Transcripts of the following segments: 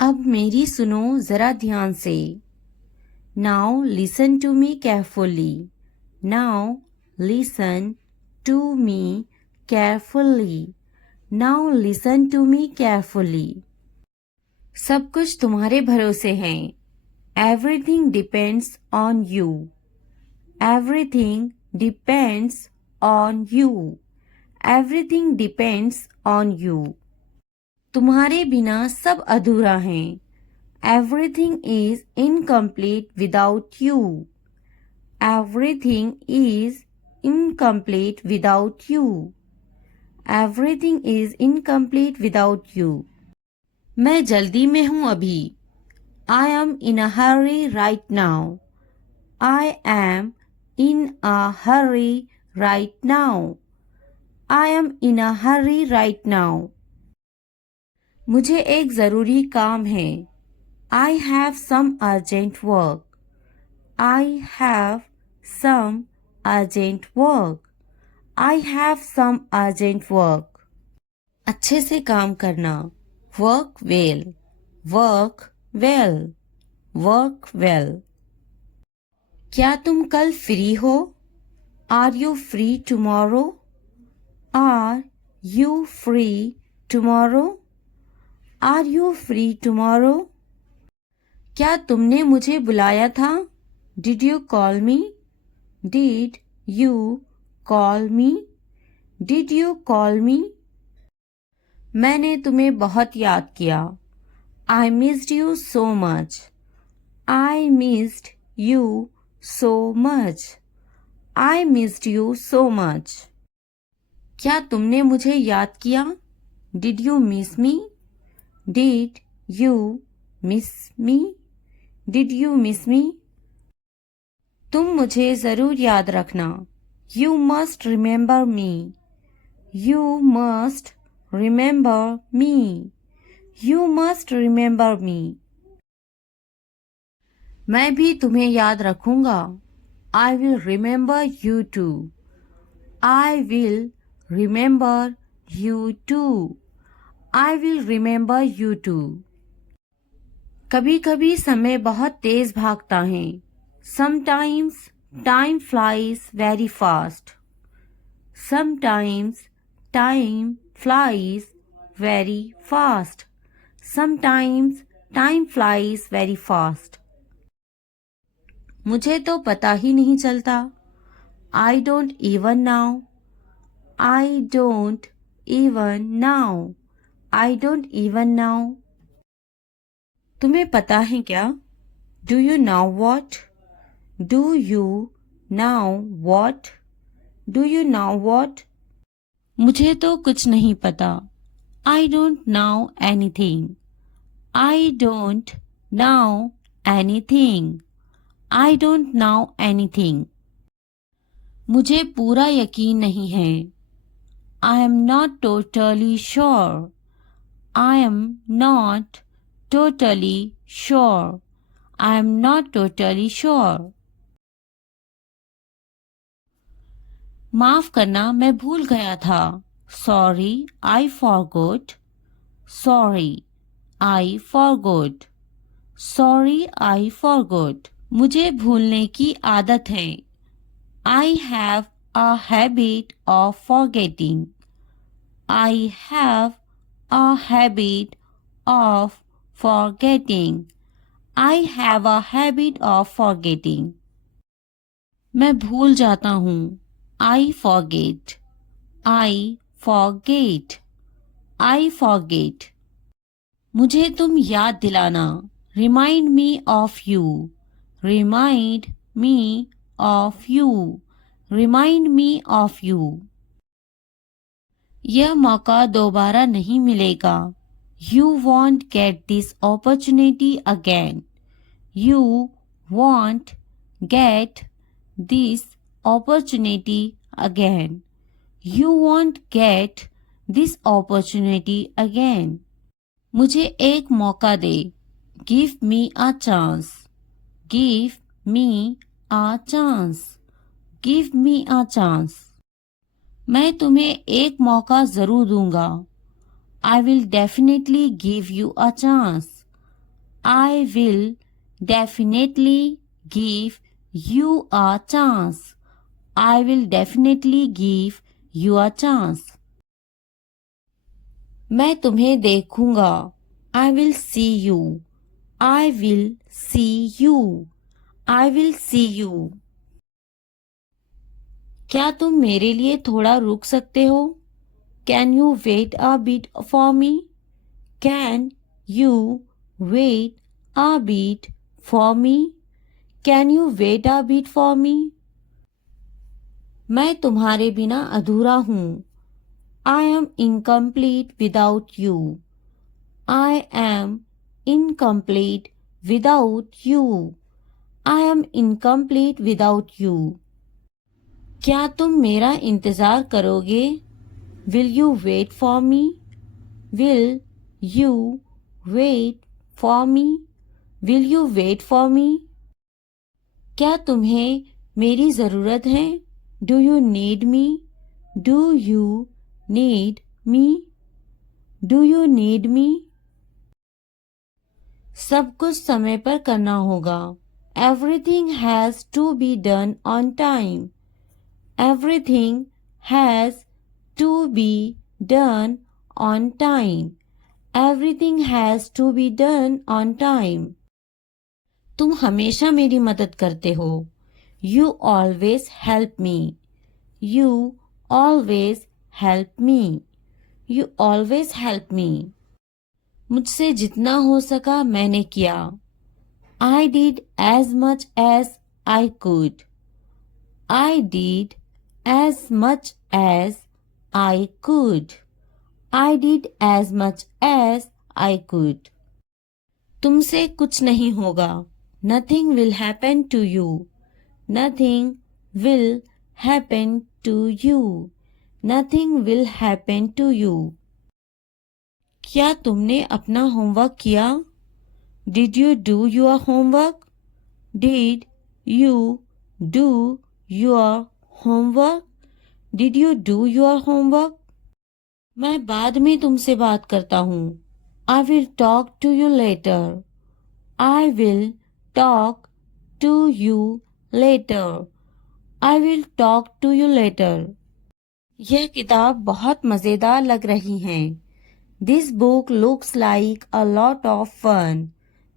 अब मेरी सुनो जरा ध्यान से। Now listen to me carefully. Now listen to me carefully. Now listen to me carefully. सब कुछ तुम्हारे भरोसे है। Everything depends on you. Everything depends on you. Everything depends on you. तुम्हारे बिना सब अधूरा है। Everything is incomplete without you. Everything is incomplete without you. Everything is incomplete without you. मैं जल्दी में हूँ अभी। I am in a hurry right now. I am in a hurry right now. I am in a hurry right now. मुझे एक ज़रूरी काम है। I have some urgent work. I have some urgent work. I have some urgent work. अच्छे से काम करना। Work well. Work well. Work well. क्या तुम कल फ्री हो? Are you free tomorrow? Are you free tomorrow? Are you free tomorrow? क्या तुमने मुझे बुलाया था? Did you call me? Did you call me? Did you call me? मैंने तुम्हें बहुत याद किया। I missed you so much. I missed you so much. I missed you so much. क्या तुमने मुझे याद किया? Did you miss me? Did you miss me? Did you miss me? तुम मुझे ज़रूर याद रखना। You must remember me. You must remember me. You must remember me. मैं भी तुम्हें याद रखूंगा। I will remember you too. I will remember you too. I will remember you too. कभी कभी समय बहुत तेज भागता है। Sometimes time flies very fast. Sometimes time flies very fast. Sometimes time flies very fast. मुझे तो पता ही नहीं चलता। I don't even know. I don't even know. I don't even know. तुम्हें पता है क्या? Do you know what? Do you know what? Do you know what? मुझे तो कुछ नहीं पता। I don't know anything. I don't know anything. I don't know anything. मुझे पूरा यकीन नहीं है। I am not totally sure. I am not totally sure. I am not totally sure. माफ करना मैं भूल गया था। Sorry, I forgot. Sorry, I forgot. Sorry, I forgot. मुझे भूलने की आदत है। I have a habit of forgetting. I have a habit of forgetting. I have a habit of forgetting. मैं भूल जाता हूँ। I forget. I forget. I forget. मुझे तुम याद दिलाना। Remind me of you. Remind me of you. Remind me of you. यह मौका दोबारा नहीं मिलेगा। You won't get this opportunity again. You won't get this opportunity again. You won't get this opportunity again. मुझे एक मौका दे। Give me a chance. Give me a chance. Give me a chance. मैं तुम्हें एक मौका ज़रूर दूंगा। I will definitely give you a chance. I will definitely give you a chance. I will definitely give you a chance. मैं तुम्हें देखूंगा. I will see you. I will see you. I will see you. क्या तुम मेरे लिए थोड़ा रुक सकते हो? Can you wait a bit for me? Can you wait a bit for me? Can you wait a bit for me? मैं तुम्हारे बिना अधूरा हूँ. I am incomplete without you. I am incomplete without you. I am incomplete without you. क्या तुम मेरा इंतज़ार करोगे? Will you wait for me? Will you wait for me? Will you wait for me? क्या तुम्हें मेरी ज़रूरत है? Do you need me? Do you need me? Do you need me? सब कुछ समय पर करना होगा. Everything has to be done on time. Everything has to be done on time. Everything has to be done on time. तुम हमेशा मेरी मदद करते हो. You always help me. You always help me. You always help me. मुझसे जितना हो सका मैंने किया. I did as much as I could. I did as much as I could. I did as much as I could. तुमसे कुछ नहीं होगा. Nothing will happen to you. Nothing will happen to you. Nothing will happen to you. क्या तुमने अपना homework किया? Did you do your homework? Did you do your homework? Did you do your homework? मैं बाद में तुमसे बात करता हूँ. I will talk to you later. I will talk to you later. I will talk to you later. यह किताब बहुत मज़ेदार लग रही है. This book looks like a lot of fun.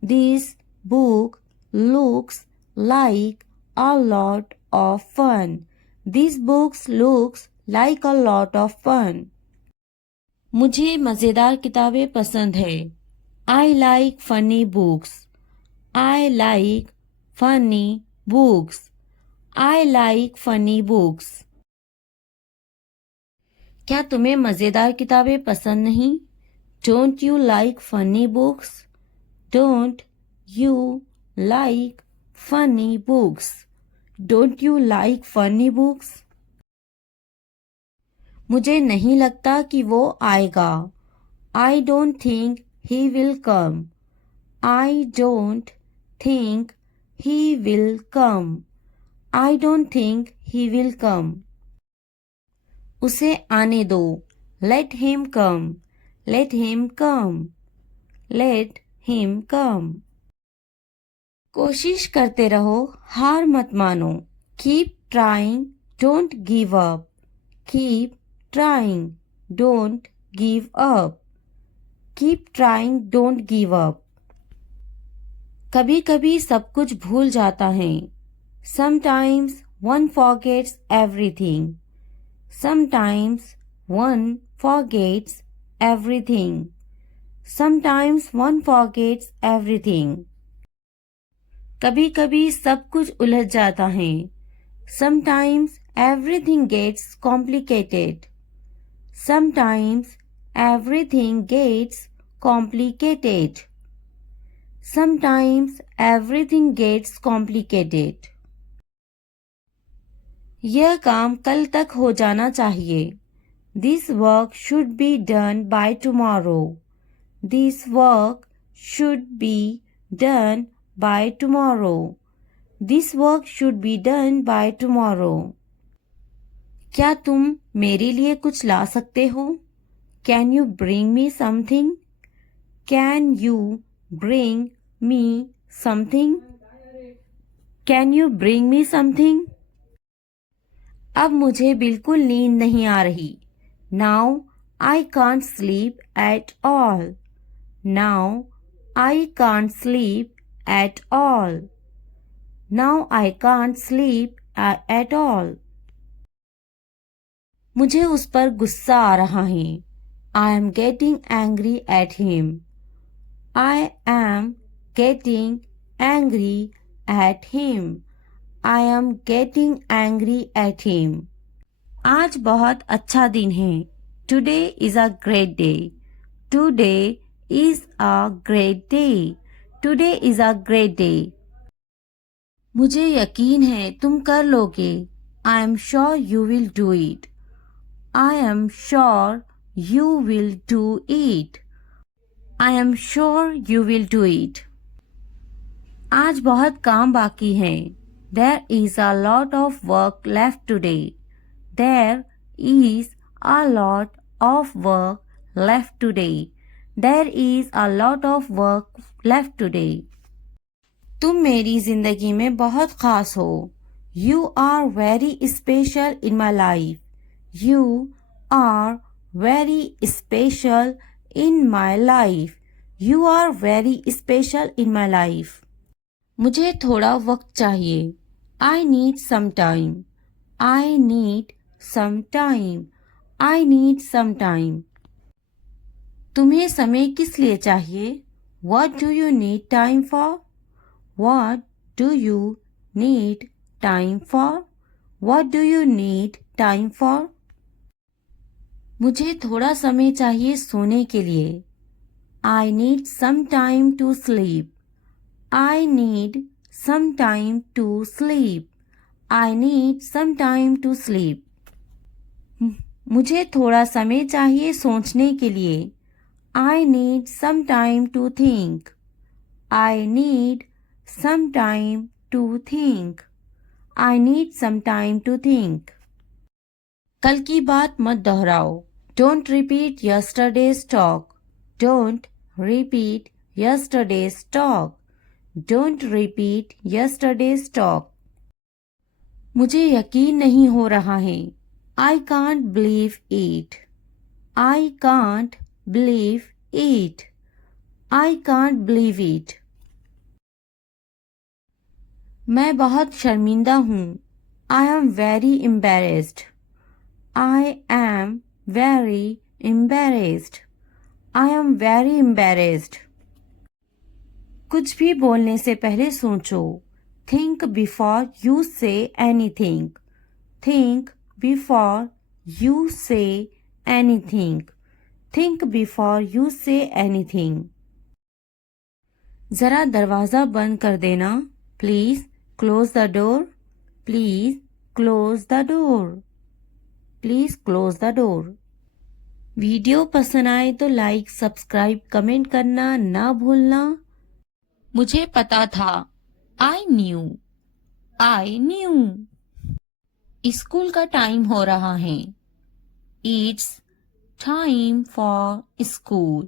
This book looks like a lot of fun. This book looks like a lot of fun. मुझे मज़ेदार किताबें पसंद है. I like funny books. I like funny books. I like funny books. क्या तुम्हें मज़ेदार किताबें पसंद नहीं? Don't you like funny books? Don't you like funny books? Don't you like funny books? मुझे नहीं लगता कि वो आएगा. I don't think he will come. I don't think he will come. I don't think he will come. उसे आने दो. Let him come. Let him come. Let him come. कोशिश करते रहो, हार मत मानो. Keep trying. Don't give up. Keep trying. Don't give up. Keep trying. Don't give up. कभी कभी सब कुछ भूल जाता है. Sometimes one forgets everything. Sometimes one forgets everything. Sometimes one forgets everything. कभी कभी सब कुछ उलझ जाता है. Sometimes everything gets complicated. Sometimes everything gets complicated. Sometimes everything gets complicated. यह काम कल तक हो जाना चाहिए. This work should be done by tomorrow. This work should be done by tomorrow. This work should be done by tomorrow. क्या तुम मेरे लिए कुछ ला सकते हो? Can you bring me something? Can you bring me something? Can you bring me something? अब मुझे बिल्कुल नींद नहीं आ रही. Now I can't sleep at all. Now I can't sleep at all. Now I can't sleep at all. मुझे उस पर गुस्सा आ रहा है. I am getting angry at him. I am getting angry at him. I am getting angry at him. आज बहुत अच्छा दिन है. Today is a great day. Today is a great day. Today is a great day. मुझे यकीन है तुम कर लोगे. I am sure you will do it. I am sure you will do it. I am sure you will do it. आज बहुत काम बाकी है. There is a lot of work left today. There is a lot of work left today. There is a lot of work left today. तुम मेरी जिंदगी में बहुत खास हो. You are very special in my life. You are very special in my life. You are very special in my life. मुझे थोड़ा वक्त चाहिए. I need some time. I need some time. I need some time. तुम्हें समय किस लिए चाहिए? What do you need time for? What do you need time for? What do you need time for? मुझे थोड़ा समय चाहिए सोने के लिए. I need some time to sleep. I need some time to sleep. I need some time to sleep. मुझे थोड़ा समय चाहिए सोचने के लिए. I need some time to think. I need some time to think. I need some time to think. कल की बात मत दोहराओ. Don't repeat yesterday's talk. Don't repeat yesterday's talk. Don't repeat yesterday's talk. मुझे यकीन नहीं हो रहा है. I can't believe it. I can't believe it. I can't believe it. मैं बहुत शर्मिंदा हूँ. I am very embarrassed. I am very embarrassed. I am very embarrassed. कुछ भी बोलने से पहले सोचो. Think before you say anything. Think before you say anything. Think before you say anything. जरा दरवाज़ा बंद कर देना. Please close the door. Please close the door. Please close the door. Video पसंद आए तो लाइक, सब्सक्राइब, कमेंट करना ना भूलना. मुझे पता था. I knew. I knew. School का टाइम हो रहा है. It's time for school.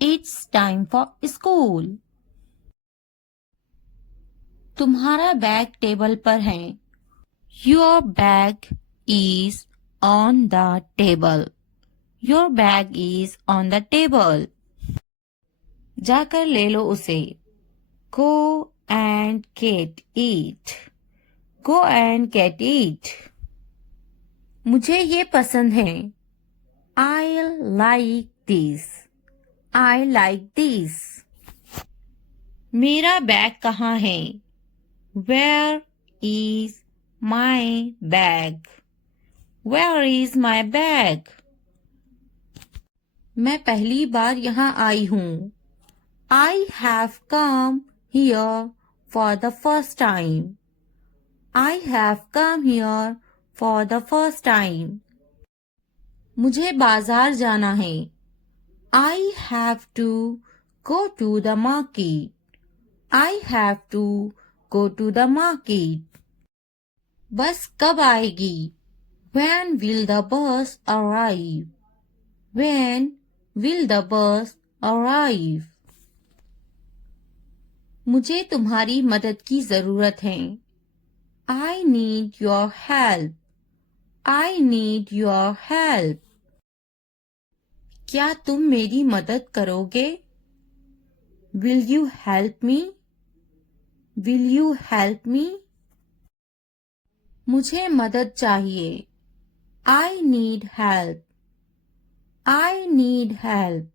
It's time for school. तुम्हारा बैग टेबल पर है. Your bag is on the table. Your bag is on the table. जाकर ले लो उसे. Go and get it. Go and get it. मुझे ये पसंद है. I like this. I like this. मेरा बैग कहाँ है? Where is my bag? Where is my bag? मैं पहली बार यहाँ आई हूँ. I have come here for the first time. I have come here for the first time. मुझे बाजार जाना है. I have to go to the market. I have to go to the market. बस कब आएगी? When will the bus arrive? When will the bus arrive? मुझे तुम्हारी मदद की जरूरत है। I need your help. I need your help. क्या तुम मेरी मदद करोगे? Will you help me? Will you help me? मुझे मदद चाहिए। I need help. I need help.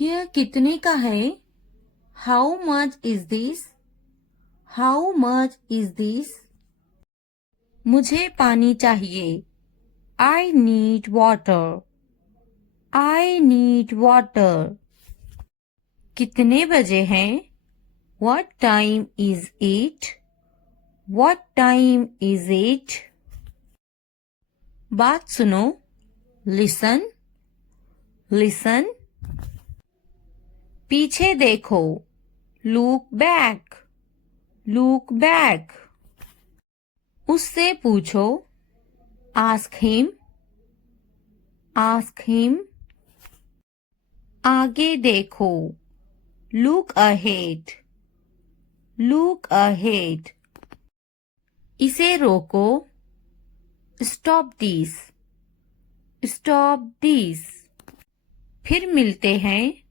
यह कितने का है? How much is this? How much is this? मुझे पानी चाहिए। I need water. I need water. कितने बजे हैं? What time is it? What time is it? बात सुनो। Listen. Listen. पीछे देखो। Look back. Look back. उससे पूछो। Ask him. Ask him. आगे देखो। Look ahead. Look ahead. इसे रोको। Stop this. Stop this. फिर मिलते हैं।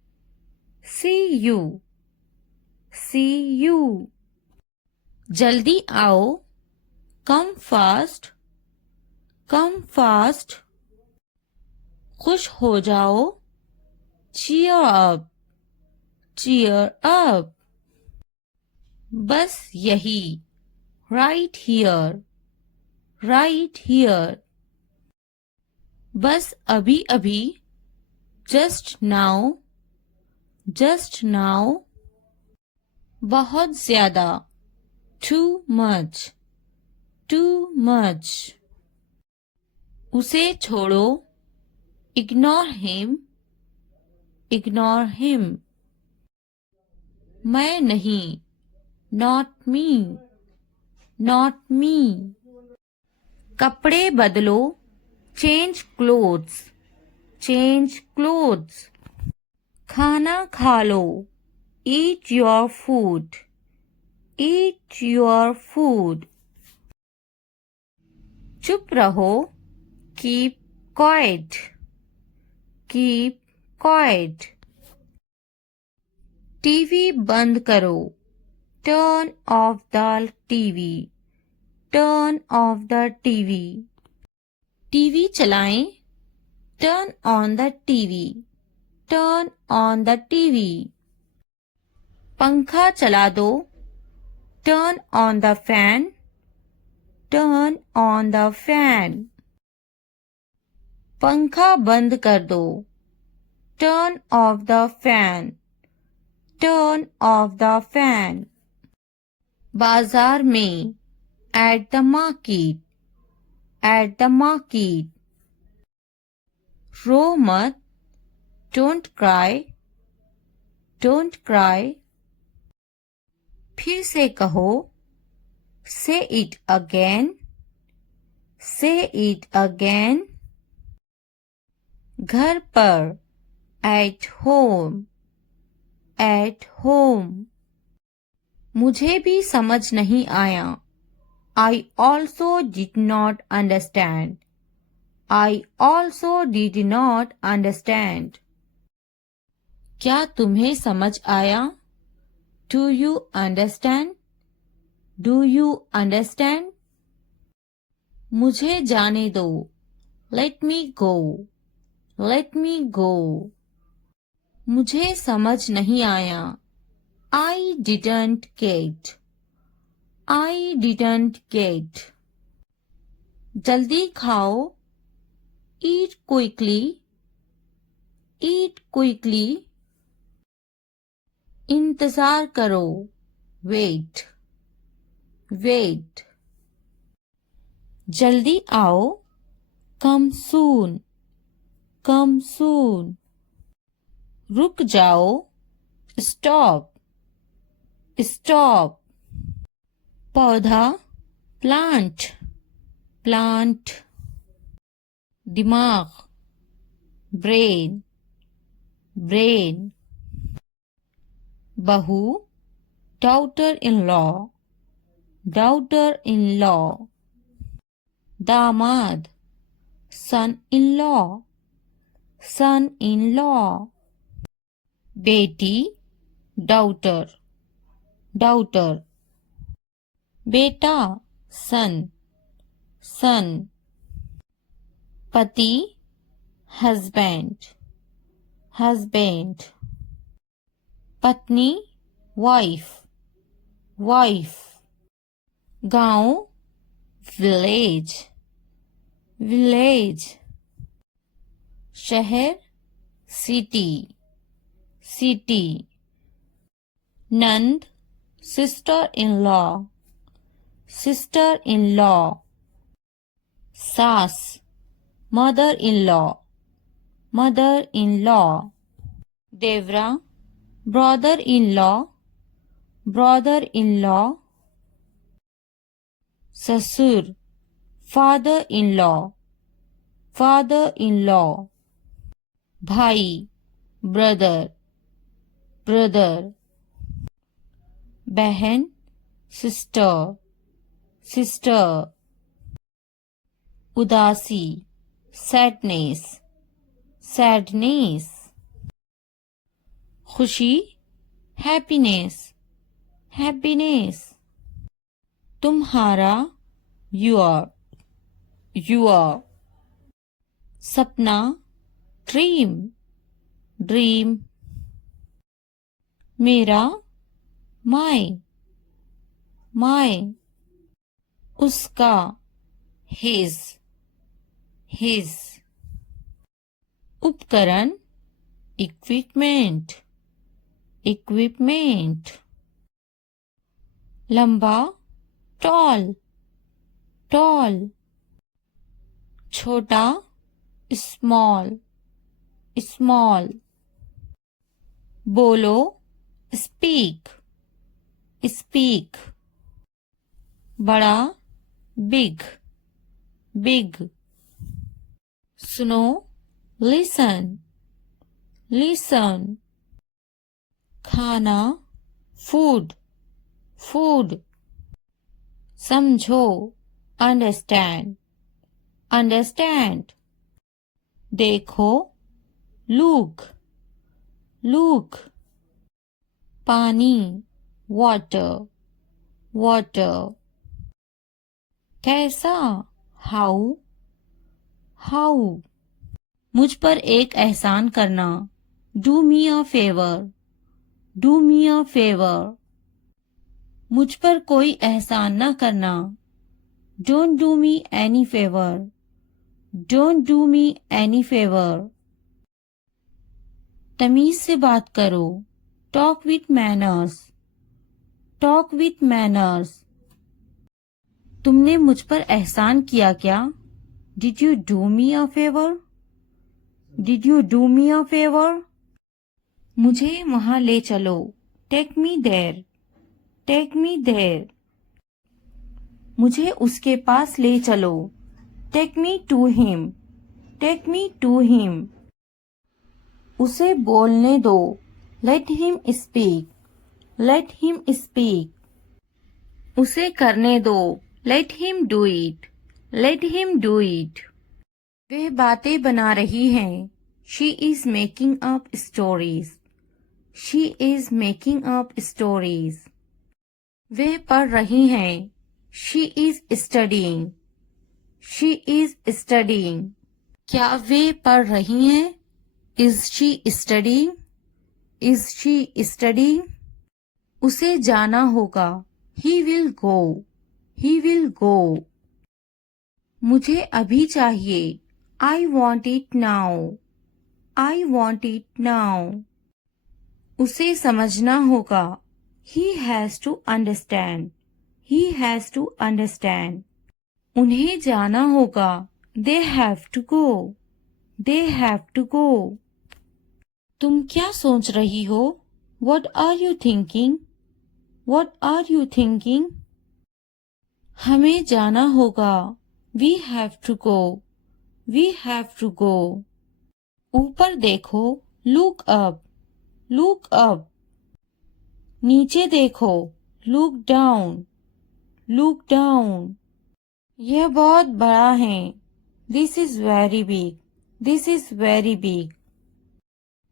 See you. See you. जल्दी आओ। Come fast. Come fast. खुश हो जाओ। Cheer up. Cheer up. बस यही। Right here. Right here. बस अभी अभी। Just now. Just now. बहुत ज्यादा। Too much. Too much. उसे छोड़ो। Ignore him. Ignore him. मैं नहीं। Not me. Not me. कपड़े बदलो। Change clothes. Change clothes. खाना खा लो। Eat your food. Eat your food. चुप रहो। Keep quiet. Keep quiet. TV बंद करो। Turn off the TV. Turn off the TV. TV चलाएं। Turn on the TV. Turn on the TV. पंखा चला दो। Turn on the fan. Turn on the fan. पंखा बंद कर दो। Turn off the fan. Turn off the fan. बाजार में। At the market. At the market. रो मत। Don't cry. Don't cry. फिर से कहो। Say it again. Say it again. घर पर। At home. At home. मुझे भी समझ नहीं आया। I also did not understand. I also did not understand. क्या तुम्हें समझ आया? Do you understand? Do you understand? मुझे जाने दो। Let me go. Let me go. मुझे समझ नहीं आया। I didn't get. I didn't get. जल्दी खाओ। Eat quickly. Eat quickly. इंतजार करो। Wait. Wait. जल्दी आओ। Come soon. Come soon. रुक जाओ। Stop. Stop. पौधा। Plant. Plant. दिमाग। Brain. Brain. बहू। daughter-in-law, daughter-in-law. दामाद, son-in-law, son-in-law. बेटी, daughter, daughter. बेटा, son, son. पति, husband, husband. पत्नी, wife, wife. गांव, village, village. शहर, city, city. नंद, sister-in-law, sister-in-law. सास, mother-in-law, mother-in-law. देवरा, brother-in-law, brother-in-law. ससुर, father-in-law, father-in-law. भाई, brother, brother. बहन, sister, sister. उदासी, sadness, sadness. खुशी, happiness, happiness. तुम्हारा, your, your. सपना, dream, dream. मेरा, my, my. उसका, his, his. उपकरण, equipment, equipment. लंबा, tall, tall. छोटा, small, small. बोलो, speak, speak. बड़ा, big, big. सुनो, listen, listen. खाना, food, food. समझो, understand, understand. देखो, look, look. पानी, water, water. कैसा, how, how. मुझ पर एक एहसान करना, do me a favor, do me a favor. मुझ पर कोई एहसान न करना, don't do me any favor, don't do me any favor. तमीज से बात करो, talk with manners, talk with manners. तुमने मुझ पर एहसान किया क्या? Did you do me a favor? Did you do me a favor? मुझे वहां ले चलो, take me there, take me there. मुझे उसके पास ले चलो, take me to him, take me to him. उसे बोलने दो, let him speak, let him speak. उसे करने दो, let him do it, let him do it. वह बातें बना रही हैं, she is making up stories, she is making up stories. वह पढ़ रही हैं, she is studying, she is studying. क्या वे पढ़ रही हैं? Is she studying? Is she studying? उसे जाना होगा, he will go, he will go. मुझे अभी चाहिए, I want it now, I want it now. उसे समझना होगा, he has to understand, he has to understand. उन्हें जाना होगा, they have to go, they have to go. तुम क्या सोच रही हो? What are you thinking? What are you thinking? हमें जाना होगा, we have to go, we have to go. ऊपर देखो, look up, look up. नीचे देखो, लुक डाउन, लुक डाउन। यह बहुत बड़ा है, this is very big, this is very big.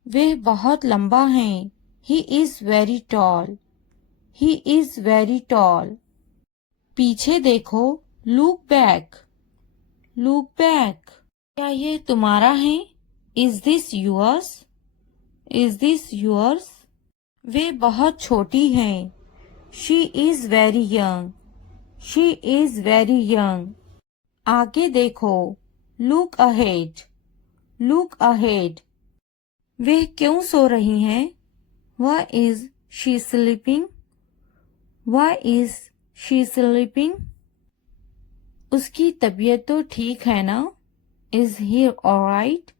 वह बहुत लंबा है, he is very tall, he is very tall. पीछे देखो, लुक बैक, लुक बैक। क्या ये तुम्हारा है? Is this yours? Is this yours? वे बहुत छोटी हैं, she is very young, she is very young. आगे देखो, लुक अहेड, लुक अहेड। वे क्यों सो रही हैं? Why is she sleeping? Why is she sleeping? उसकी तबीयत तो ठीक है ना? Is he alright?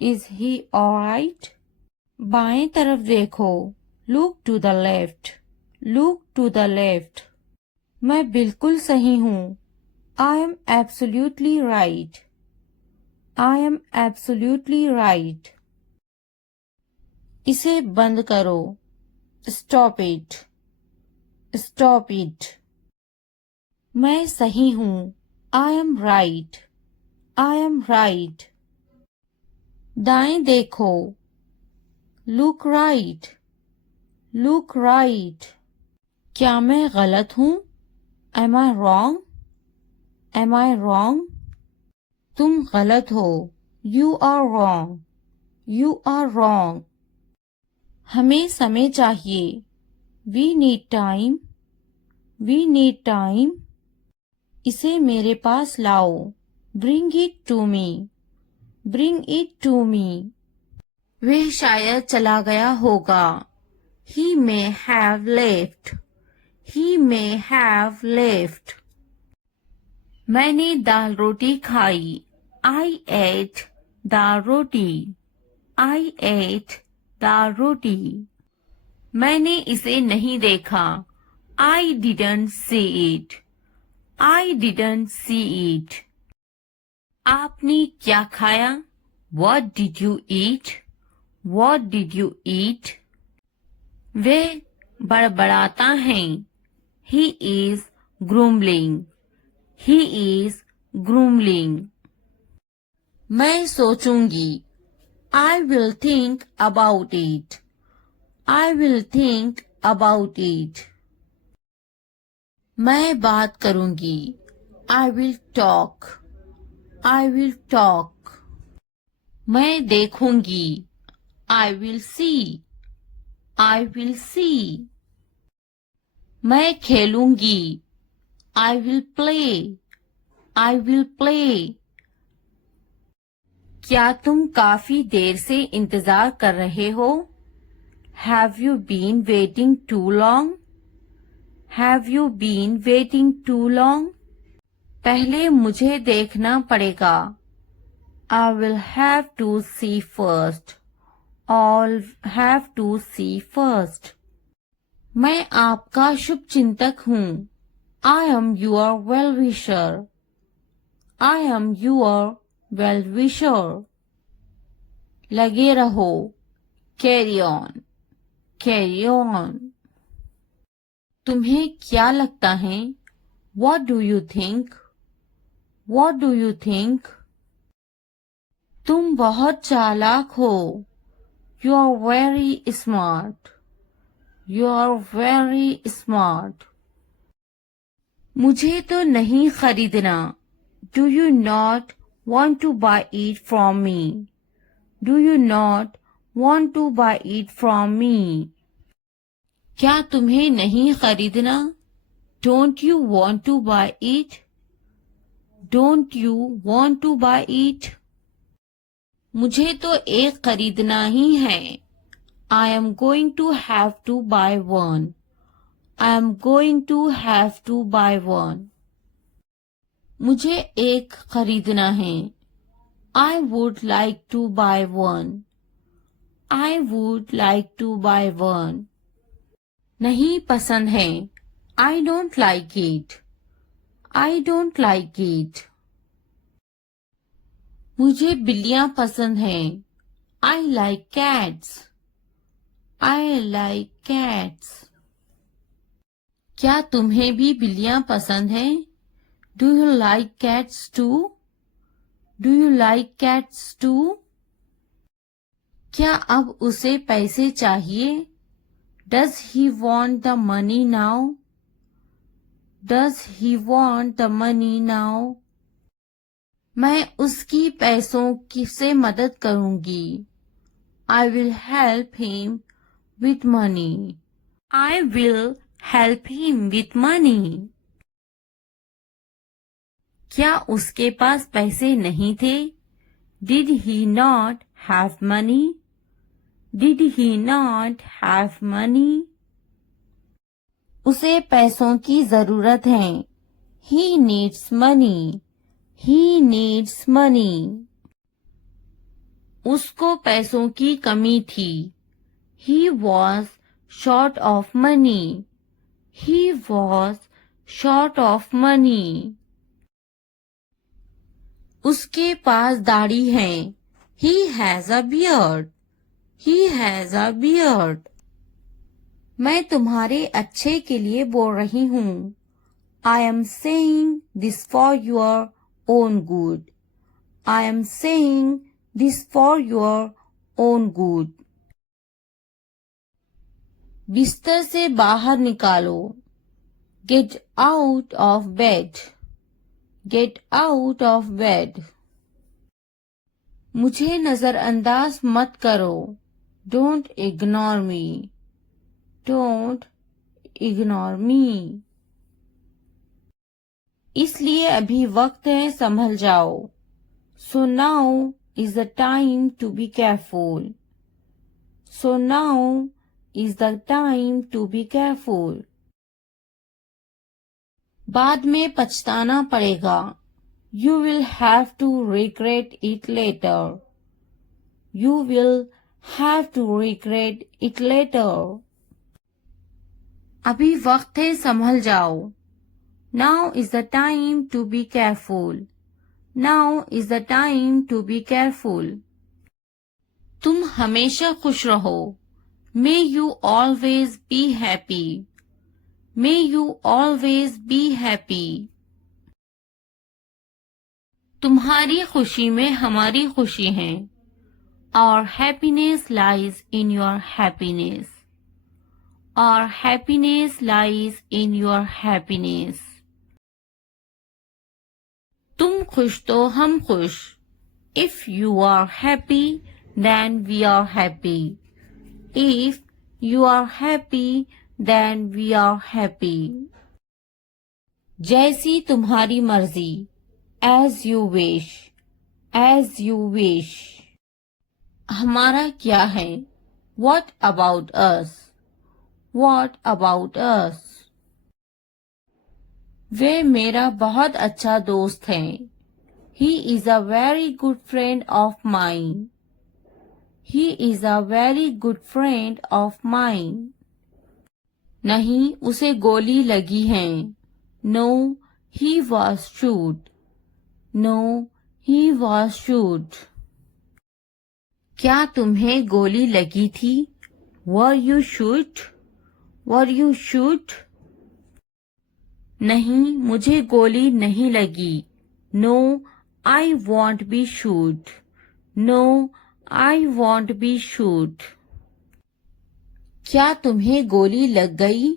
Is he alright? बाएं तरफ देखो, Look to the left, look to the left। मैं बिल्कुल सही हूँ, I am absolutely right, I am absolutely right। इसे बंद करो, Stop it, stop it। मैं सही हूँ, I am right, I am right। दाएं देखो, Look right, look right। क्या मैं गलत हूँ? Am I wrong? Am I wrong? तुम गलत हो, You are wrong, You are wrong। हमें समय चाहिए, We need time, We need time। इसे मेरे पास लाओ, Bring it to me, Bring it to me। वह शायद चला गया होगा, He may have left, He may have left। मैंने दाल रोटी खाई, I ate dal roti, I ate दाल रोटी। मैंने इसे नहीं देखा, I didn't see it, I didn't see it। आपने क्या खाया? What did you eat? What did you eat? वह बड़बड़ाता है, He is grumbling, He is grumbling। मैं सोचूंगी, I will think about it, I will think about it। मैं बात करूंगी, I will talk, I will talk। मैं देखूंगी, I will see, I will see। मैं खेलूंगी, I will play, I will play। क्या तुम काफी देर से इंतजार कर रहे हो? Have you been waiting too long? Have you been waiting too long? पहले मुझे देखना पड़ेगा, I will have to see first, I'll have to see first। मैं आपका शुभ चिंतक हूँ, I am your well-wisher, I am your well-wisher। लगे रहो, carry on, carry on। तुम्हें क्या लगता है? What do you think? What do you think? तुम बहुत चालाक हो, You are very smart, You are very smart। मुझे तो नहीं खरीदना, Do you not want to buy it from me? Do you not want to buy it from me? क्या तुम्हें नहीं खरीदना? Don't you want to buy it? Don't you want to buy it? मुझे तो एक खरीदना ही है, I am going to have to buy one, I am going to have to buy one। मुझे एक खरीदना है, I would like to buy one, I would like to buy one। नहीं पसंद है, I don't like it, I don't like it। मुझे बिल्लियां पसंद हैं, I like cats, I like cats। क्या तुम्हें भी बिल्लियां पसंद हैं? Do you like cats too? Do you like cats too? क्या अब उसे पैसे चाहिए? Does he want the money now? Does he want the money now? मैं उसकी पैसों की से मदद करूंगी। I will help him with money. I will help him with money. क्या उसके पास पैसे नहीं थे? Did he not have money? Did he not have money? उसे पैसों की जरूरत है। He needs money. He needs money. उसको पैसों की कमी थी। He was short of money. He was short of money. उसके पास दाढ़ी है। He has a beard. He has a beard. मैं तुम्हारे अच्छे के लिए बोल रही हूँ। I am saying this for your own good. I am saying this for your own good. बिस्तर से बाहर निकालो। Get out of bed. Get out of bed. मुझे नजरअंदाज मत करो। Don't ignore me. Don't ignore me. इसलिए अभी वक्त है संभल जाओ। So now is the time to be careful. So now is the time to be careful. बाद में पछताना पड़ेगा। You will have to regret it later. You will have to regret it later. अभी वक्त है संभल जाओ। Now is the time to be careful. Now is the time to be careful. तुम हमेशा खुश रहो। May you always be happy. May you always be happy. तुम्हारी खुशी में हमारी खुशी है। Our happiness lies in your happiness. Our happiness lies in your happiness. तुम खुश तो हम खुश। If you are happy, then we are happy. If you are happy, then we are happy. जैसी तुम्हारी मर्जी। As you wish. As you wish. हमारा क्या है? What about us? What about us? वे मेरा बहुत अच्छा दोस्त है। He is a very good friend of mine. He is a very good friend of mine. नहीं, उसे गोली लगी है। No, he was shot. No, he was shot. क्या तुम्हें गोली लगी थी? Were you shot? Were you shot? नहीं, मुझे गोली नहीं लगी। No, I won't be shot. No, I won't be shot. क्या तुम्हें गोली लग गई?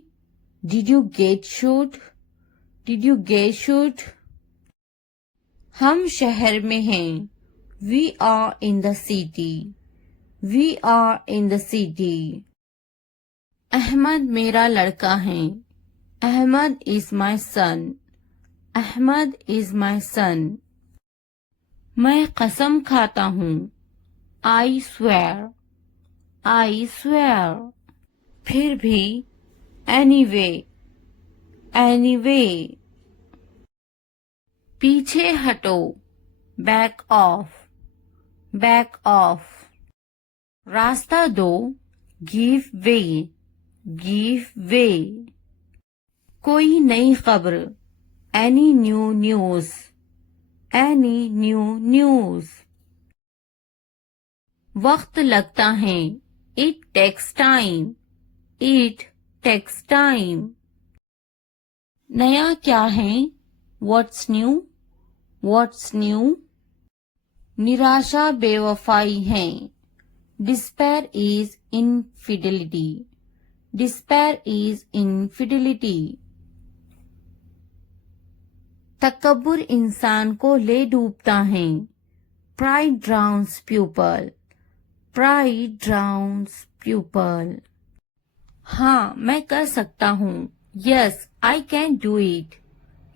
Did you get shot? Did you get shot? हम शहर में हैं। We are in the city. We are in the city. Ahmad मेरा लड़का है। Ahmad is my son. Ahmad is my son. मैं कसम खाता हूँ। I swear. I swear. फिर भी anyway. Anyway. पीछे हटो। Back off. Back off. रास्ता दो। Give way. Give way. कोई नई खबर। Any new news. Any new news. वक्त लगता है। It takes time. It takes time. नया क्या है? What's new? What's new? निराशा बेवफाई है. Despair is infidelity. Despair is infidelity. तकब्बुर इंसान को ले डूबता है. Pride drowns pupil. Pride drowns pupil. हाँ, मैं कर सकता हूँ. Yes, I can do it.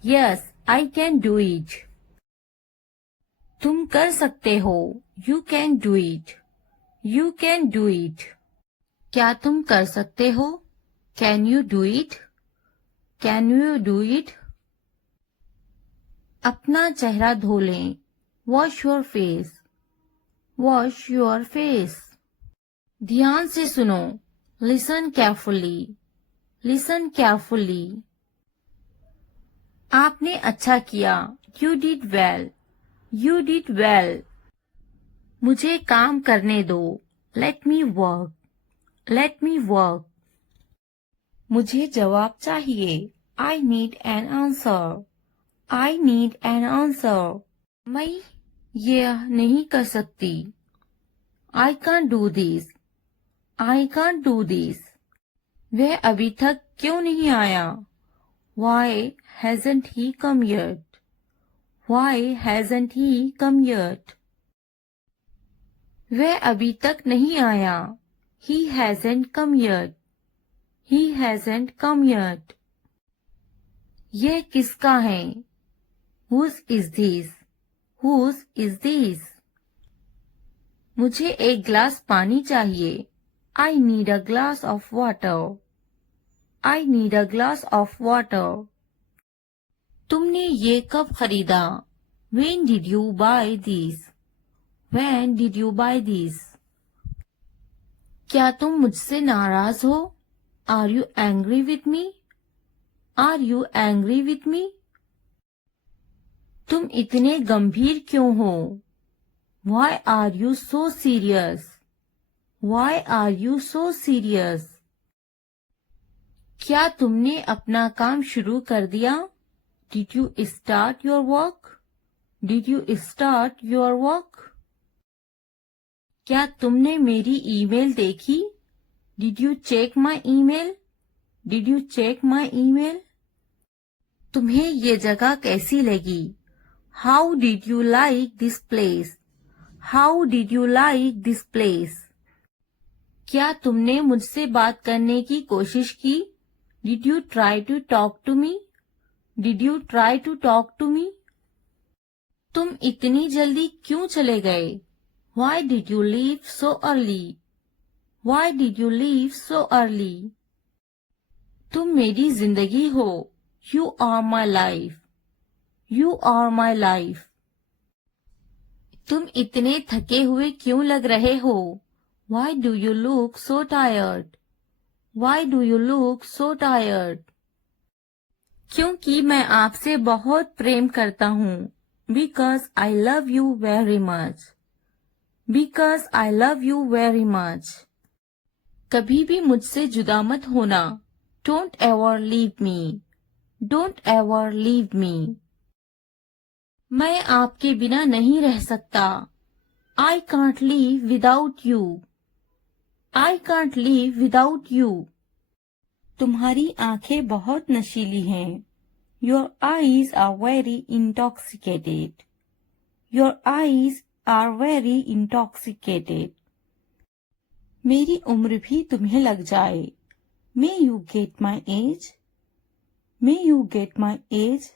Yes, I can do it. तुम कर सकते हो. You can do it. You can do it. क्या तुम कर सकते हो? Can you do it? Can you do it? अपना चेहरा धो लें. Wash your face. Wash your face. ध्यान से सुनो. Listen carefully. Listen carefully. आपने अच्छा किया. You did well. You did well. मुझे काम करने दो. Let me work. Let me work. मुझे जवाब चाहिए. I need an answer. I need an answer. मैं यह नहीं कर सकती. I can't do this. I can't do this. वह अभी तक क्यों नहीं आया? Why hasn't he come yet? Why hasn't he come yet? वह अभी तक नहीं आया. He hasn't come yet. He hasn't come yet. यह किसका है? Whose is this? Whose is this? मुझे एक गिलास पानी चाहिए. I need a glass of water. I need a glass of water. तुमने ये कब खरीदा? When did you buy this? When did you buy this? क्या तुम मुझसे नाराज हो? Are you angry with me? Are you angry with me? तुम इतने गंभीर क्यों हो? Why are you so serious? Why are you so serious? क्या तुमने अपना काम शुरू कर दिया? Did you start your work? Did you start your work? क्या तुमने मेरी ईमेल देखी? Did you check my email? Did you check my email? तुम्हें ये जगह कैसी लगी? How did you like this place? How did you like this place? क्या तुमने मुझसे बात करने की कोशिश की? Did you try to talk to me? Did you try to talk to me? तुम इतनी जल्दी क्यों चले गए? Why did you leave so early? Why did you leave so early? तुम मेरी जिंदगी हो. You are my life. You are my life. तुम इतने थके हुए क्यों लग रहे हो? Why do you look so tired? Why do you look so tired? क्योंकि मैं आपसे बहुत प्रेम करता हूँ. Because I love you very much. Because I love you very much. कभी भी मुझसे जुदा मत होना. Don't ever leave me. Don't ever leave me. मैं आपके बिना नहीं रह सकता. I can't live without you. I can't live without you. तुम्हारी आंखें बहुत नशीली हैं. Your eyes are very intoxicated. Your eyes are very intoxicated. मेरी उम्र भी तुम्हें लग जाए. May you get my age? May you get my age?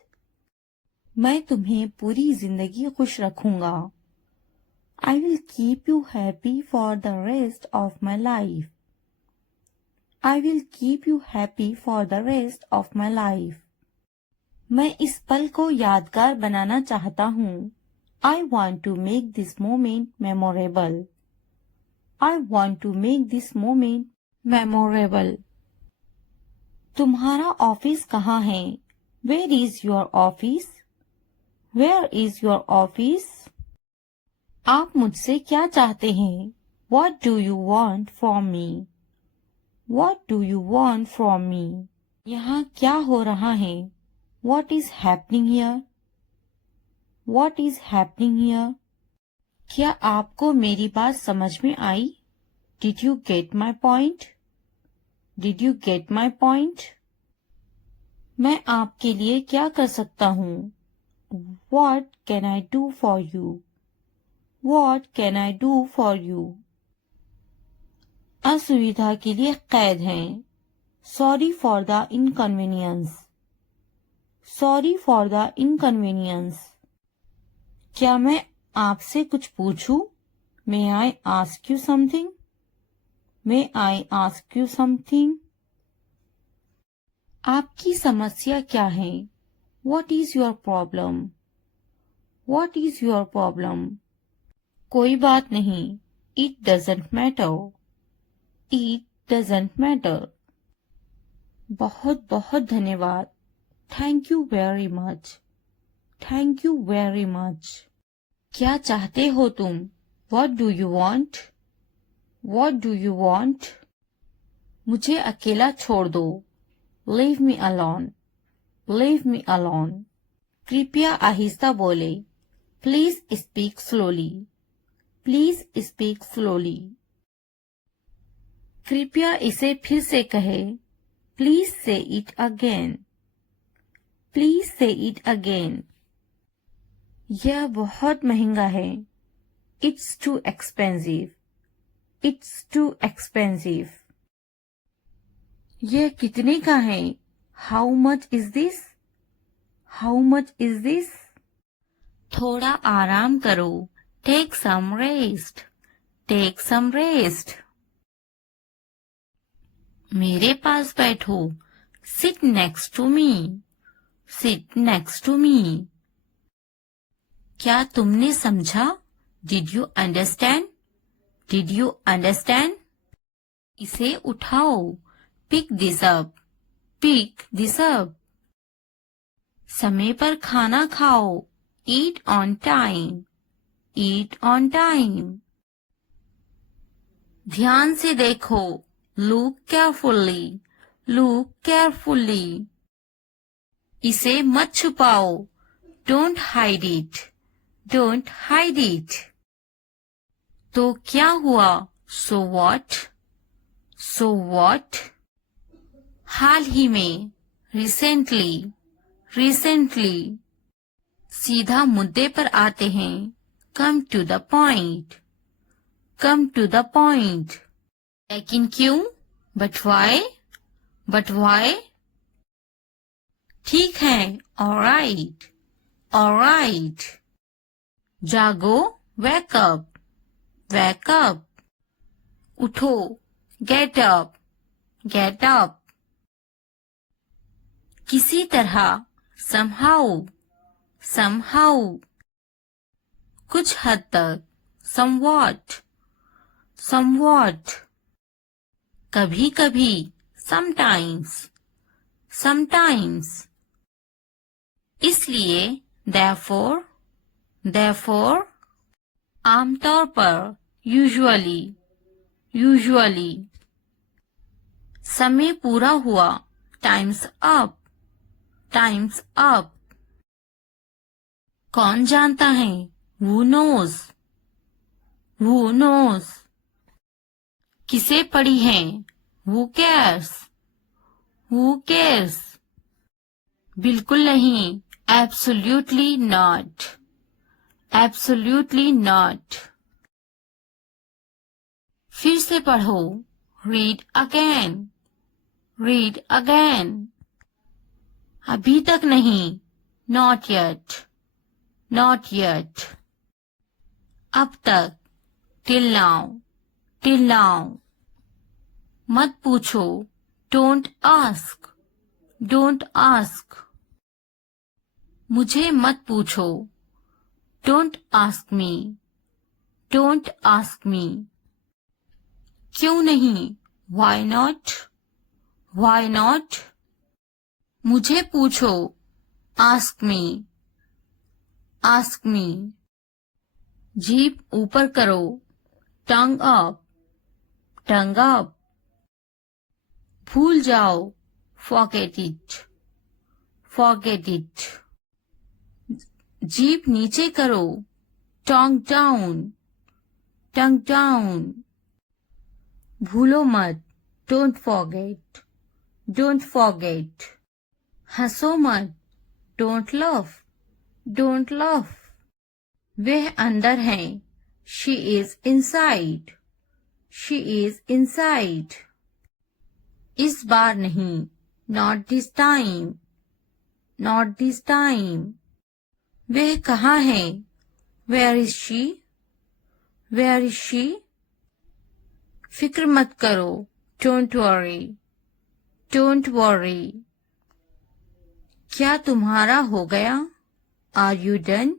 मैं तुम्हें पूरी जिंदगी खुश रखूंगा. I will keep you happy for the rest of my life. I will keep you happy for the rest of my life. मैं इस पल को यादगार बनाना चाहता हूँ. I want to make this moment memorable. I want to make this moment memorable. तुम्हारा office कहाँ है? Where is your office? Where is your office? आप मुझसे क्या चाहते हैं? What do you want from me? What do you want from me? यहाँ क्या हो रहा है? What is happening here? What is happening here? क्या आपको मेरी बात समझ में आई? Did you get my point? Did you get my point? मैं आपके लिए क्या कर सकता हूँ? What can I do for you? What can I do for you? असुविधा के लिए कैद हैं. Sorry for the inconvenience. Sorry for the inconvenience. क्या मैं आपसे कुछ पूछूं? May I ask you something? May I ask you something? आपकी समस्या क्या है? What is your problem? What is your problem? कोई बात नहीं. It doesn't matter. It doesn't matter. बहुत बहुत धन्यवाद. Thank you very much. Thank you very much. क्या चाहते हो तुम? What do you want? What do you want? मुझे अकेला छोड़ दो. Leave me alone. Leave me alone. कृपया आहिस्ता बोले. Please speak slowly. Please speak slowly. कृपया इसे फिर से कहे. Please say it again. Please say it again. यह बहुत महंगा है. It's too expensive. It's too expensive. यह कितने का है? How much is this? How much is this? थोड़ा आराम करो. Take some rest. Take some rest. मेरे पास बैठो. Sit next to me. Sit next to me. क्या तुमने समझा? Did you understand? Did you understand? इसे उठाओ. Pick this up. Pick this up. समय पर खाना खाओ. Eat on time. Eat on time. ध्यान से देखो. Look carefully. Look carefully. इसे मत छुपाओ. Don't hide it. Don't hide it. तो क्या हुआ? So what? So what? हाल ही में. Recently. Recently. सीधा मुद्दे पर आते हैं. Come to the point. Come to the point. लेकिन क्यों? But why? But why? ठीक है. All right. All right. जागो. Wake up. Wake up. उठो. Get up. Get up. किसी तरह. Somehow. Somehow. कुछ हद तक. Somewhat. Somewhat. कभी कभी. Sometimes. Sometimes. इसलिए. Therefore. Therefore. आमतौर पर. Usually. Usually. समय पूरा हुआ. Time's up. Time's up. कौन जानता है? Who knows? Who knows? किसे पड़ी है? Who cares? Who cares? बिल्कुल नहीं. Absolutely not. Absolutely not. फिर से पढ़ो. Read again. Read again. अभी तक नहीं. Not yet. Not yet. अब तक. Till now. Till now. मत पूछो. Don't ask. Don't ask. मुझे मत पूछो. Don't ask me. Don't ask me. क्यों नहीं? Why not? Why not? मुझे पूछो. Ask me. Ask me. जीभ ऊपर करो. Tongue up. Tongue up. भूल जाओ. Forget it. forget it. जीभ नीचे करो, tongue down, tongue down. भूलो मत, don't forget, don't forget. हंसो मत, don't laugh, don't laugh. वह अंदर है, she is inside, she is inside. इस बार नहीं, not this time, not this time. वह कहाँ है, where is she, where is she. फिक्र मत करो, don't worry, don't worry. क्या तुम्हारा हो गया, are you done,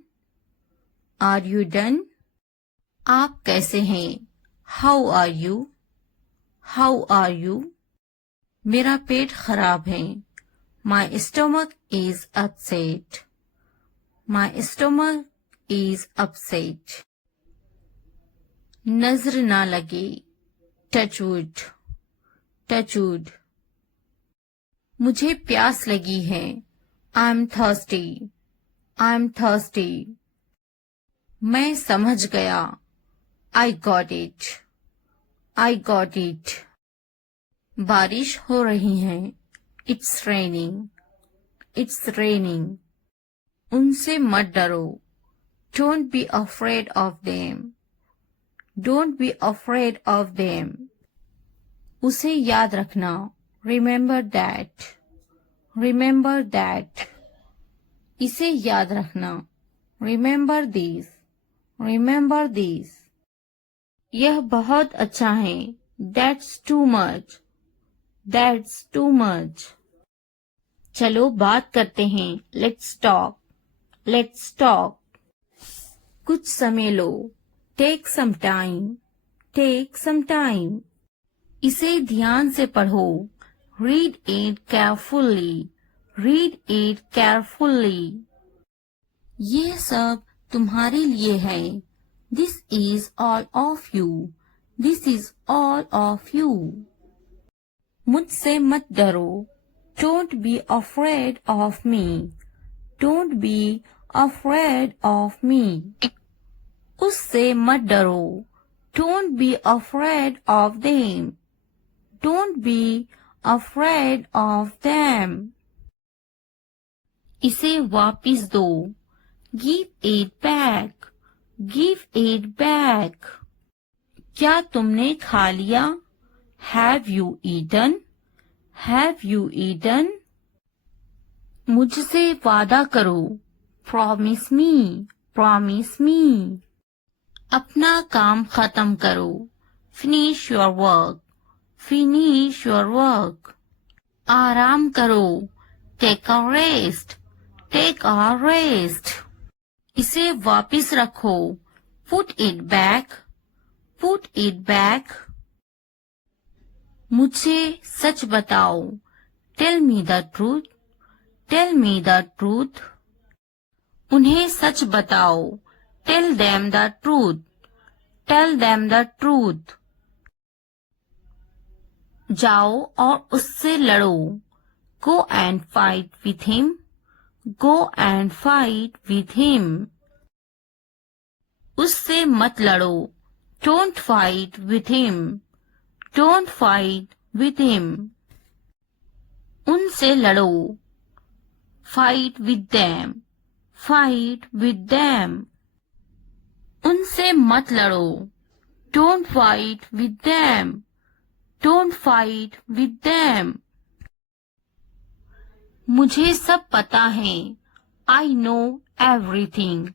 are you done. आप कैसे हैं, how are you, how are you. मेरा पेट खराब है, my stomach is upset, my stomach is upset. नजर ना लगे, touch wood, touch wood. मुझे प्यास लगी है, I'm thirsty, I'm thirsty. मैं समझ गया, I got it, I got it. बारिश हो रही है, it's raining, it's raining. उनसे मत डरो, don't be afraid of them, don't be afraid of them. उसे याद रखना, remember that, remember that. इसे याद रखना, remember this, remember this. यह बहुत अच्छा है, that's too much, that's too much. चलो बात करते हैं, let's talk, let's talk. कुछ समय लो, take some time, take some time. इसे ध्यान से पढ़ो, read it carefully, read it carefully. ये सब तुम्हारे लिए है, this is all of you, this is all of you. मुझसे मत डरो, don't be afraid of me, don't be afraid of me. उससे मत डरो, don't be afraid of them, don't be afraid of them. इसे वापिस दो, give it back, give it back. क्या तुमने खा लिया, have you eaten, have you eaten. मुझसे वादा करो, promise me, promise me. अपना काम खत्म करो, finish your work, finish your work. आराम करो, take a rest, take a rest. इसे वापिस रखो, put it back, put it back. मुझे सच बताओ, tell me the truth, tell me the truth. उन्हें सच बताओ, tell them the truth, tell them the truth. जाओ और उससे लड़ो, go and fight with him, go and fight with him. उससे मत लड़ो, don't fight with him, don't fight with him. उनसे लड़ो, fight with them, fight with them. उनसे मत लड़ो, don't fight with them, don't fight with them. मुझे सब पता है, I know everything,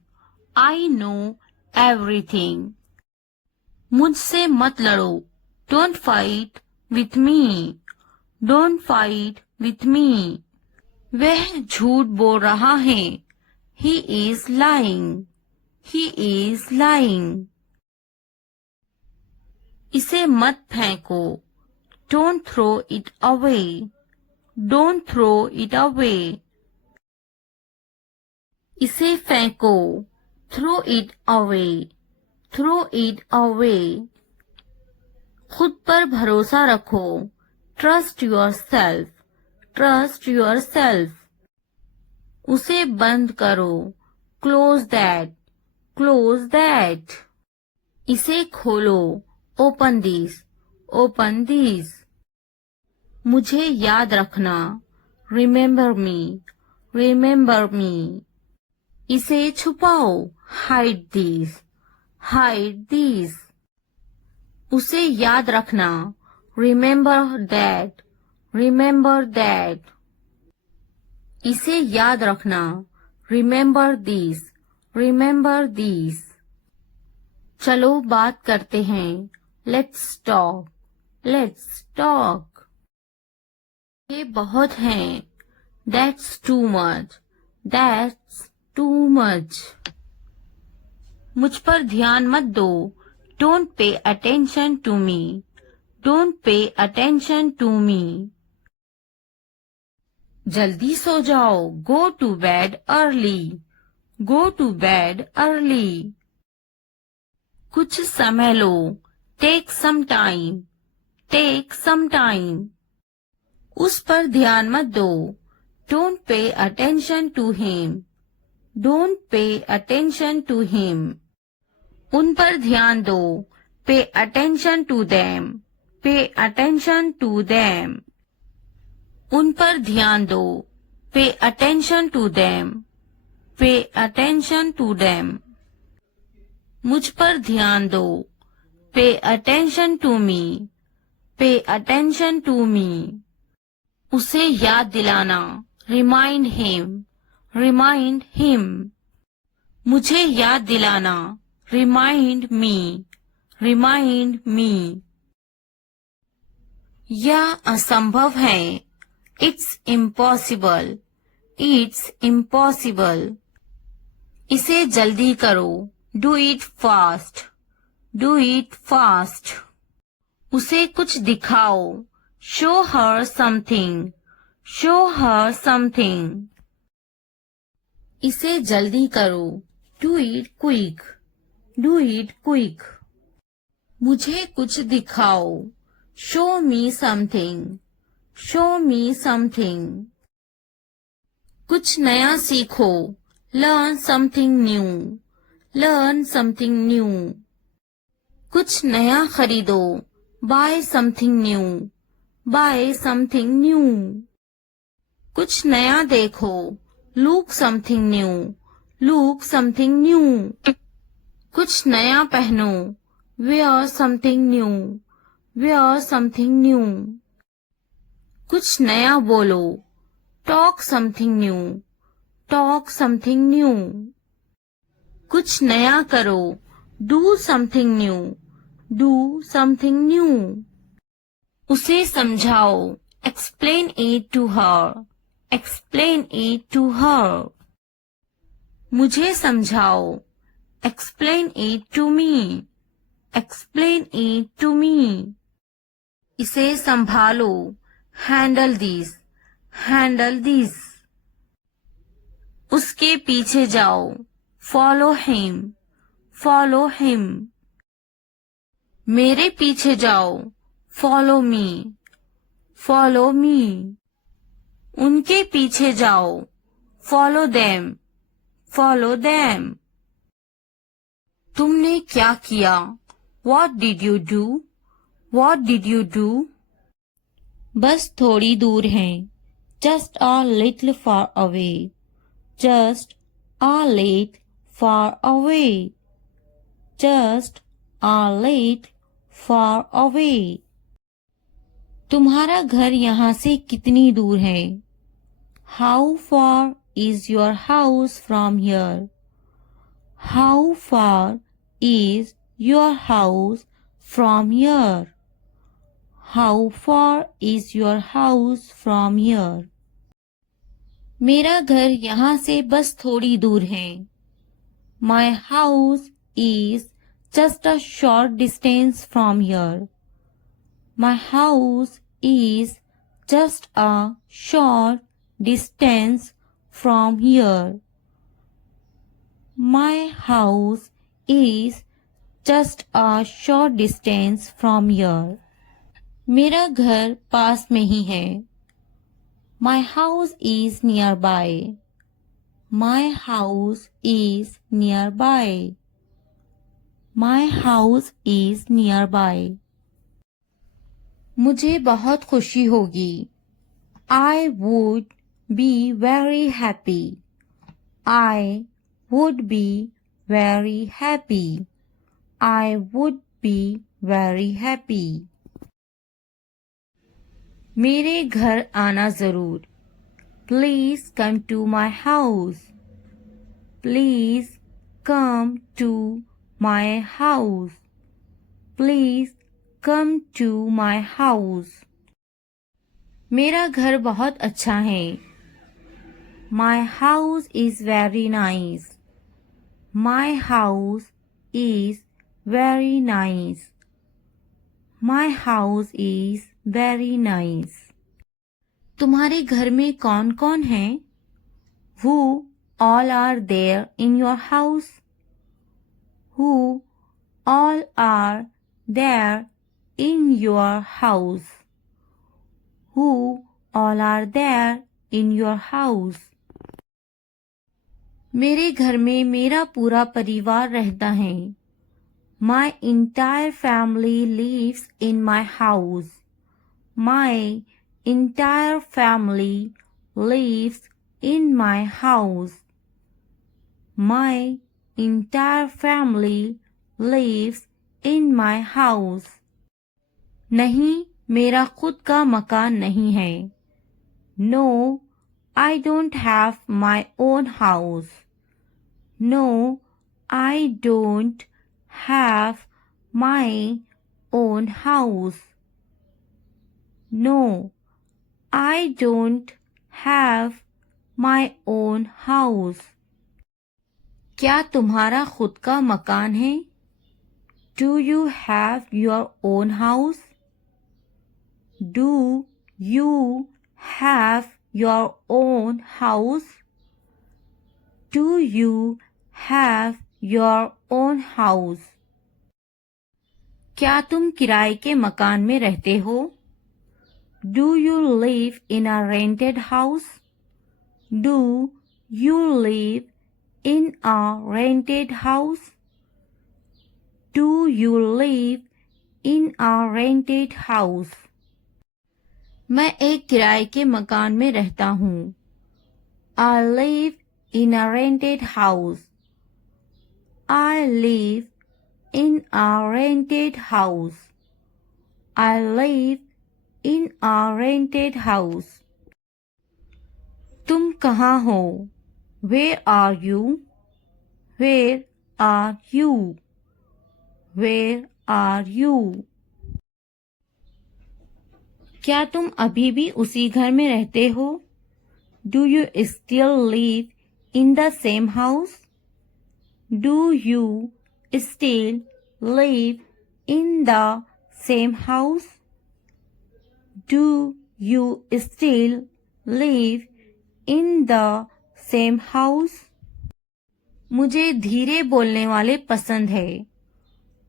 I know everything. मुझसे मत लड़ो, don't fight with me, don't fight with me. वह झूठ बोल रहा है, he is lying, he is lying. इसे मत फेंको, don't throw it away, don't throw it away. इसे फेंको, throw it away, throw it away. खुद पर भरोसा रखो, trust yourself, trust yourself. उसे बंद करो, क्लोज दैट, क्लोज दैट। इसे खोलो, ओपन दिस, ओपन दिस। मुझे याद रखना, रिमेम्बर मी, रिमेम्बर मी। इसे छुपाओ, हाइड दिस, हाइड दिस। उसे याद रखना, रिमेम्बर दैट, रिमेम्बर दैट। इसे याद रखना, रिमेम्बर दिस, रिमेम्बर दिस। चलो बात करते हैं, लेट्स टॉक, लेट्स टॉक। ये बहुत हैं, that's too much, that's too much. मुझ पर ध्यान मत दो, don't pay attention to me, don't pay attention to me. जल्दी सो जाओ, go to bed early, go to bed early. कुछ समय लो, take some time, take some time. उस पर ध्यान मत दो, don't pay attention to him, don't pay attention to him. उन पर ध्यान दो, pay attention to them, pay attention to them. उन पर ध्यान दो, pay attention to them, pay attention to them. मुझ पर ध्यान दो, पे अटेंशन टू मी, पे अटेंशन टू मी। उसे याद दिलाना, रिमाइंड हिम, रिमाइंड हिम। मुझे याद दिलाना, रिमाइंड मी, रिमाइंड मी। यह असंभव है, इट्स इम्पॉसिबल, इट्स इम्पॉसिबल। इसे जल्दी करो, do it fast, do it fast. उसे कुछ दिखाओ, show her something, show her something. इसे जल्दी करो, do it quick, do it quick. मुझे कुछ दिखाओ, show me something, show me something. कुछ नया सीखो, learn something new, learn something new. कुछ नया खरीदो, buy something new, buy something new. कुछ नया देखो, look something new, look something new. कुछ नया पहनो, wear something new, where something new. कुछ नया बोलो, talk something new, talk something new. कुछ नया करो, do something new, do something new. उसे समझाओ, explain it to her, explain it to her. मुझे समझाओ, explain it to me, explain it to me. इसे संभालो, हैंडल दिस, हैंडल दिस। उसके पीछे जाओ, फॉलो हिम, फॉलो हिम। मेरे पीछे जाओ, फॉलो मी, फॉलो मी। उनके पीछे जाओ, फॉलो देम, फॉलो देम। तुमने क्या किया, what did you do, what did you do. बस थोड़ी दूर है, just a little far away, just a little far away, just a little far away. तुम्हारा घर यहाँ से कितनी दूर है, how far is your house from here, how far is your house from here, how far is your house from here. मेरा घर यहाँ से बस थोड़ी दूर है, my house is just a short distance from here, my house is just a short distance from here, my house is just a short distance from here. मेरा घर पास में ही है, my house is near by, My house is nearby. My house is nearby. मुझे बहुत खुशी होगी. I would be very happy. I would be very happy. I would be very happy. मेरे घर आना जरूर. Please come to my house. Please come to my house. Please come to my house. मेरा घर बहुत अच्छा है. My house is very nice. My house is very nice. My house is very nice. तुम्हारे घर में कौन कौन है? Who all are there in your house? Who all are there in your house? Who all are there in your house? मेरे घर में मेरा पूरा परिवार रहता है. My entire family lives in my house. My entire family lives in my house. My entire family lives in my house. नहीं, मेरा खुद का मकान नहीं है. No, I don't have my own house. No, I don't have my own house. No, I don't have my own house. क्या तुम्हारा खुद का मकान है? Do you have your own house? Do you have your own house? Do you have your own house? क्या तुम किराए के मकान में रहते हो? Do you live in a rented house? Do you live in a rented house? Do you live in a rented house? मैं एक किराए के मकान में रहता हूँ. I live in a rented house. I live in a rented house. I live in a rented house. तुम कहाँ हो? Where are you? Where are you? Where are you? क्या तुम अभी भी उसी घर में रहते हो? Do you still live in the same house? Do you still live in the same house? Do you still live in the same house? मुझे धीरे बोलने वाले पसंद है.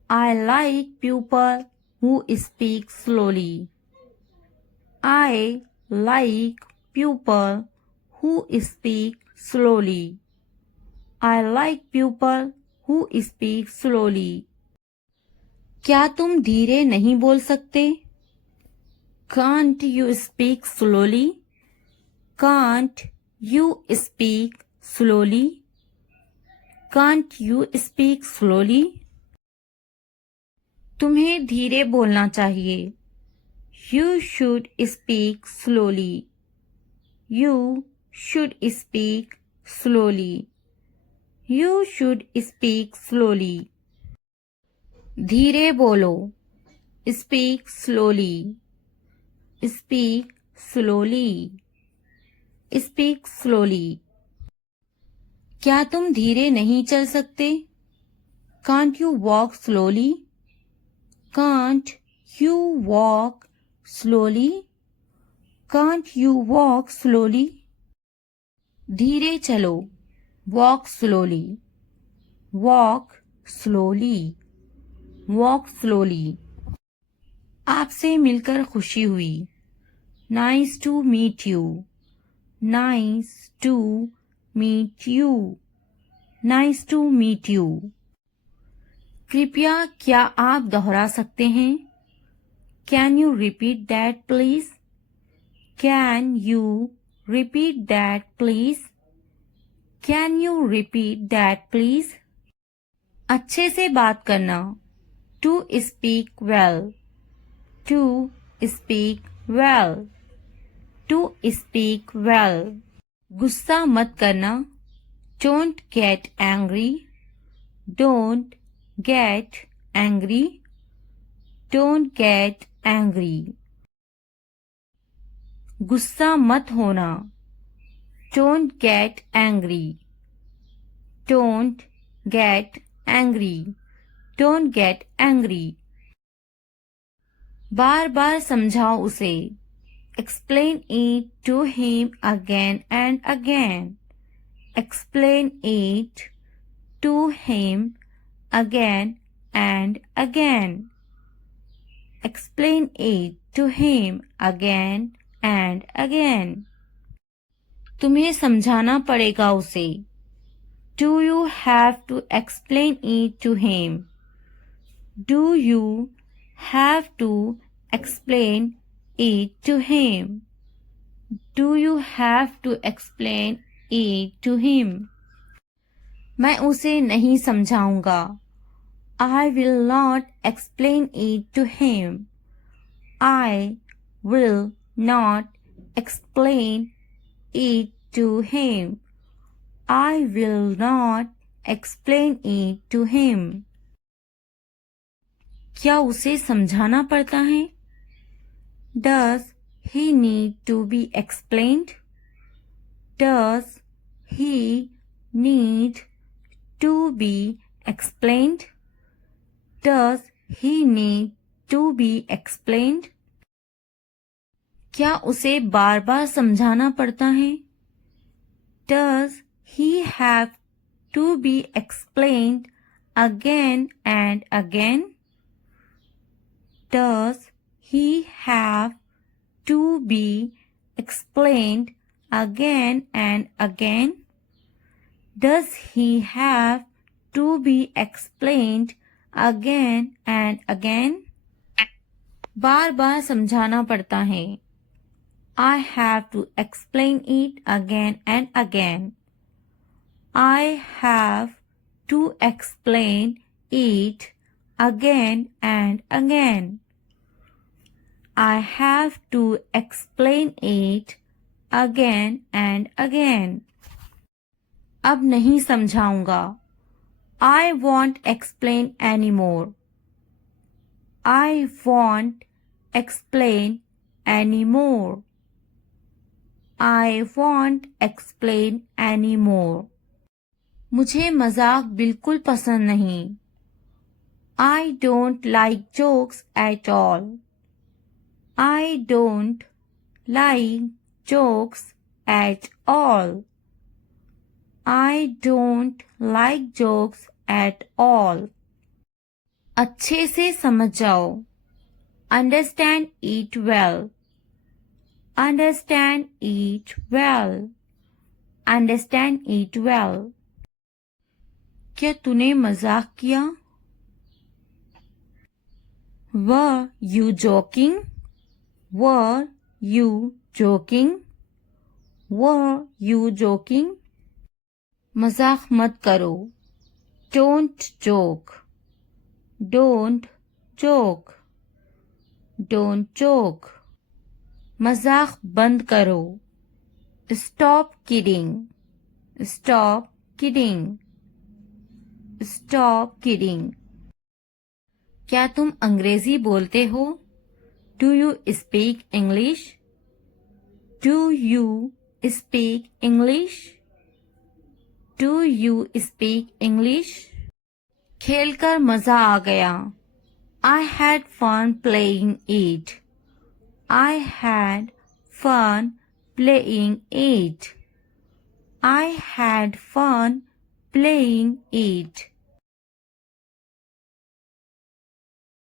I like people who speak slowly. I like people who speak slowly. I like people who speak slowly. क्या तुम धीरे नहीं बोल सकते? Can't you speak slowly? Can't you speak slowly? Can't you speak slowly? तुम्हें धीरे बोलना चाहिए. You should speak slowly. You should speak slowly. You should speak slowly. धीरे बोलो. Speak slowly. Speak slowly. Speak slowly. क्या तुम धीरे नहीं चल सकते? Can't you walk slowly? Can't you walk slowly? Can't you walk slowly? धीरे चलो. Walk slowly. Walk slowly. Walk slowly. आपसे मिलकर खुशी हुई. Nice to meet you. Nice to meet you. Nice to meet you. कृपया क्या आप दोहरा सकते हैं? Can you repeat that please? Can you repeat that please? Can you repeat that please? अच्छे से बात करना. To speak well. To speak well. To speak well. गुस्सा मत करना. Don't get angry. Don't get angry. Don't get angry. गुस्सा मत होना. Don't get angry. Don't get angry. Don't get angry. बार बार समझाओ उसे. Explain it to him again and again. Explain it to him again and again. Explain it to him again and again. तुम्हें समझाना पड़ेगा उसे. Do you have to explain it to him? Do you have to explain it to him? Do you have to explain it to him? मैं उसे नहीं समझाऊंगा. I will not explain it to him. I will not explain it to him. I will not explain it to him. क्या उसे समझाना पड़ता है? Does he need to be explained? Does he need to be explained? Does he need to be explained? क्या उसे बार बार समझाना पड़ता है? Does he have to be explained again and again? Does he have to be explained again and again? Does he have to be explained again and again? बार बार समझाना पड़ता है. I have to explain it again and again. I have to explain it again and again. I have to explain it again and again. अब नहीं समझाऊंगा. I won't explain anymore. I won't explain anymore. I won't explain anymore. मुझे मजाक बिल्कुल पसंद नहीं. I don't like jokes at all. I don't like jokes at all. I don't like jokes at all. अच्छे से समझ जाओ. Understand it well. Understand it well. Understand it well. क्या तूने मजाक किया? Were you joking? Were you joking? Were you joking? मजाक मत करो. Don't joke. Don't joke. Don't joke. मजाक बंद करो. Stop kidding. Stop kidding. Stop kidding. क्या तुम अंग्रेजी बोलते हो? Do you speak English? Do you speak English? Do you speak English? खेलकर मजा आ गया. I had fun playing it. I had fun playing it. I had fun playing it.